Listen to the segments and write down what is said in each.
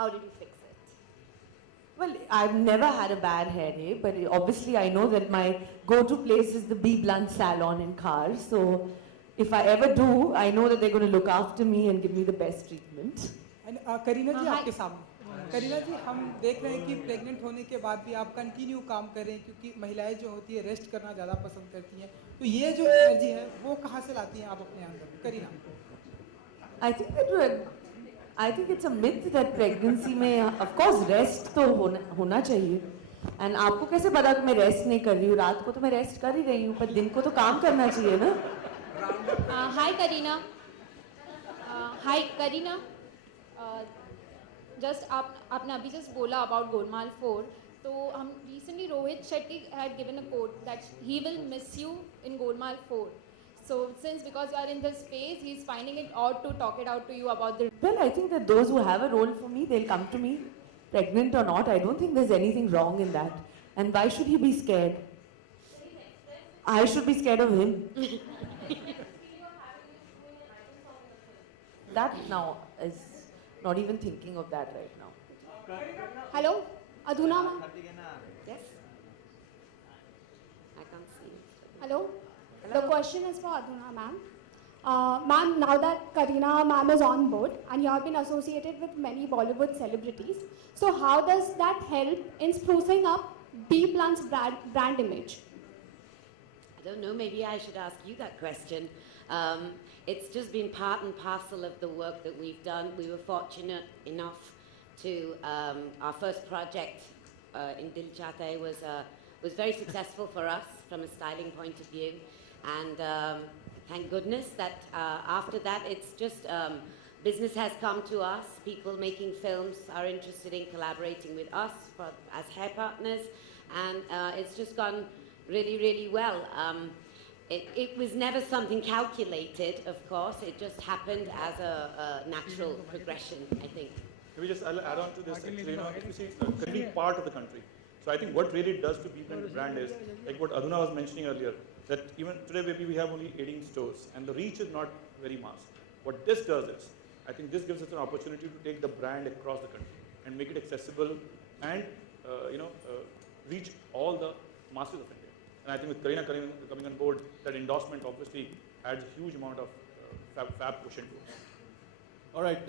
how did you fix it? Well, I've never had a bad hair day, but obviously I know that my go-to place is the B Blunt salon in Cars. So if I ever do, I know that they're going to look after me and give me the best treatment. Kareena जी हाँ, आपके सामने करीना जी हम देख रहे हैं कि pregnant होने के बाद भी आप कंटिन्यू काम कर रहे हैं क्योंकि महिलाएं जो होती है रेस्ट करना ज़्यादा पसंद करती हैं तो ये जो एनर्जी है वो कहाँ से लाती हैं आप अपने अंदर Kareena I think it's a myth that pregnancy में of course rest तो होना चाहिए. And आपको कैसे पता कि मैं रेस्ट नहीं कर रही हूँ? रात को तो मैं रेस्ट कर ही रही हूँ, पर दिन को तो काम करना चाहिए ना? Hi Karina. Hi Karina. Just आपने अभी just बोला about Golmaal 4. तो हम recently Rohit Shetty had given a quote that he will miss you in Golmaal 4. So since because you are in this space, he's finding it odd to talk it out to you about the. Well, I think that those who have a role for me, they'll come to me, pregnant or not. I don't think there's anything wrong in that. And why should he be scared? I should be scared of him. That now is not even thinking of that right now. Hello, Adhuna ma'am. Yes? I can't see. Hello. The question is for Adhuna ma'am. Ma'am, now that Kareena ma'am is on board and you have been associated with many Bollywood celebrities, so how does that help in sprucing up B Blunt's brand image? I don't know, maybe I should ask you that question. It's just been part and parcel of the work that we've done. We were fortunate enough to, our first project in Dil Chahta was very successful for us from a styling point of view. And thank goodness that after that, it's just business has come to us. People making films are interested in collaborating with us as hair partners. And it's just gone really, really well. It was never something calculated, of course. It just happened as a natural progression, I think. Maybe just I'll add on to this. Actually, if you see, it's a very part of the country. So I think what really does to people in the brand is, like what Adhuna was mentioning earlier, that even today maybe we have only 18 stores and the reach is not very mass. What this does is, I think this gives us an opportunity to take the brand across the country and make it accessible and reach all the masses of India. And I think with Kareena coming on board, that endorsement obviously adds a huge amount of fab push into it. All right,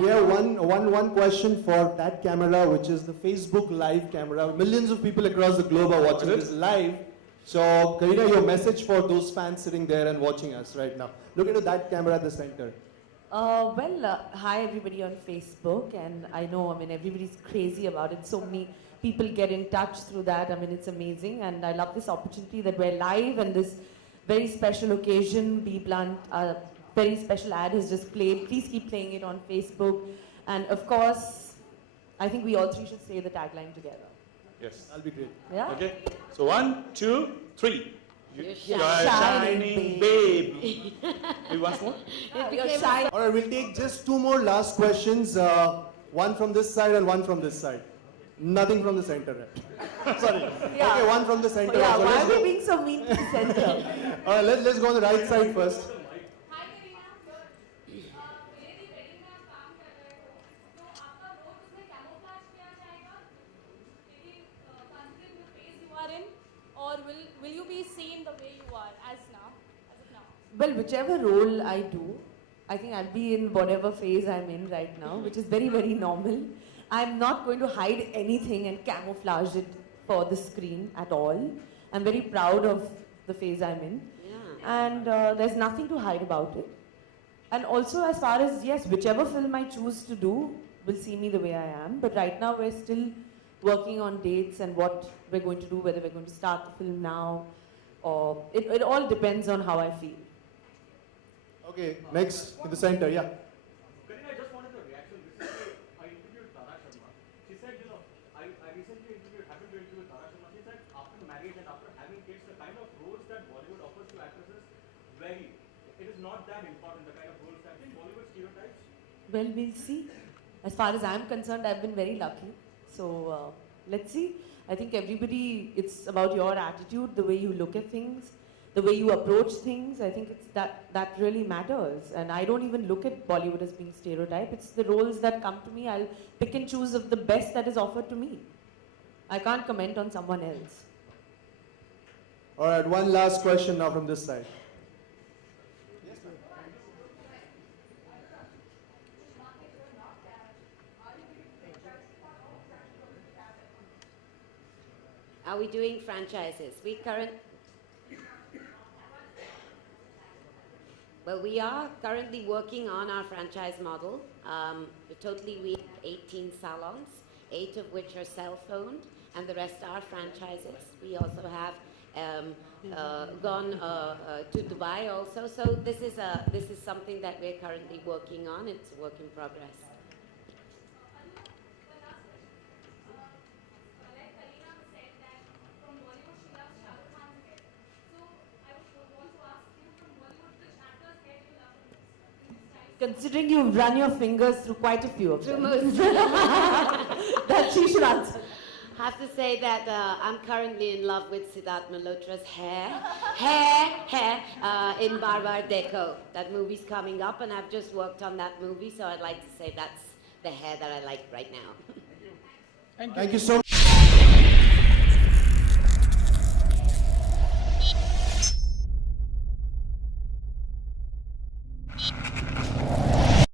we have one question for that camera, which is the Facebook Live camera. Millions of people across the globe are watching this live. So, Kareena, your message for those fans sitting there and watching us right now. Look into that camera at the center. Hi everybody on Facebook, and I know, everybody's crazy about it. So many people get in touch through that. It's amazing, and I love this opportunity that we're live and this very special occasion. B Blunt, very special ad has just played. Please keep playing it on Facebook. And of course, I think we all three should say the tagline together. Yes. That'll be great. Yeah? Okay. So 1, 2, 3. You're You're a shining baby. Maybe once more? You're shining. All right, we'll take just two more last questions. One from this side and one from this side. Nothing from the center. Right? Sorry. Yeah. Okay, one from the center. Yeah, So why let's are we go- being so mean to the center? All right, let's go on the right side first. Hi Karina, मेरी wedding में आप काम कर रहे हो, तो आपका role उसमें camouflage किया जाएगा? Maybe considering the phase you are in, or will you be seen the way you are as of now? Well, whichever role I do, I think I'll be in whatever phase I'm in right now, which is very, very normal. I'm not going to hide anything and camouflage it for the screen at all. I'm very proud of the phase I'm in. Yeah. And there's nothing to hide about it. And also as far as, yes, whichever film I choose to do will see me the way I am. But right now we're still working on dates and what we're going to do, whether we're going to start the film now, or it all depends on how I feel. Okay, next in the center, yeah. Karina, I just wanted a reaction. Recently, I interviewed Tara Sharma. She said, I recently happened to interview Tara Sharma. She said, after marriage and after having kids, the kind of roles that Bollywood offers to actresses vary. It is not that important, the kind of roles that in Bollywood stereotypes. Well, we'll see. As far as I'm concerned, I've been very lucky. So let's see. I think everybody, it's about your attitude, the way you look at things. the way you approach things. I think it's that really matters. And I don't even look at Bollywood as being stereotyped. It's the roles that come to me. I'll pick and choose of the best that is offered to me. I can't comment on someone else. All right, one last question now from this side. Are we doing franchises? Well, we are currently working on our franchise model. Totally, we have 18 salons, 8 of which are self-owned, and the rest are franchises. We also have gone to Dubai also. So this is something that we're currently working on. It's a work in progress. Like Kareena said that from Bollywood she loves Shah Rukh Khan's hair. So I would want to ask you from Bollywood which actor's hair do you love the most? In which style? Considering you've run your fingers through quite a few of Through them, most. that she should answer. Have to say that I'm currently in love with Siddharth Malhotra's hair in Barbar Dekho. That movie's coming up, and I've just worked on that movie, so I'd like to say that's the hair that I like right now. Thank you. Thank you so much.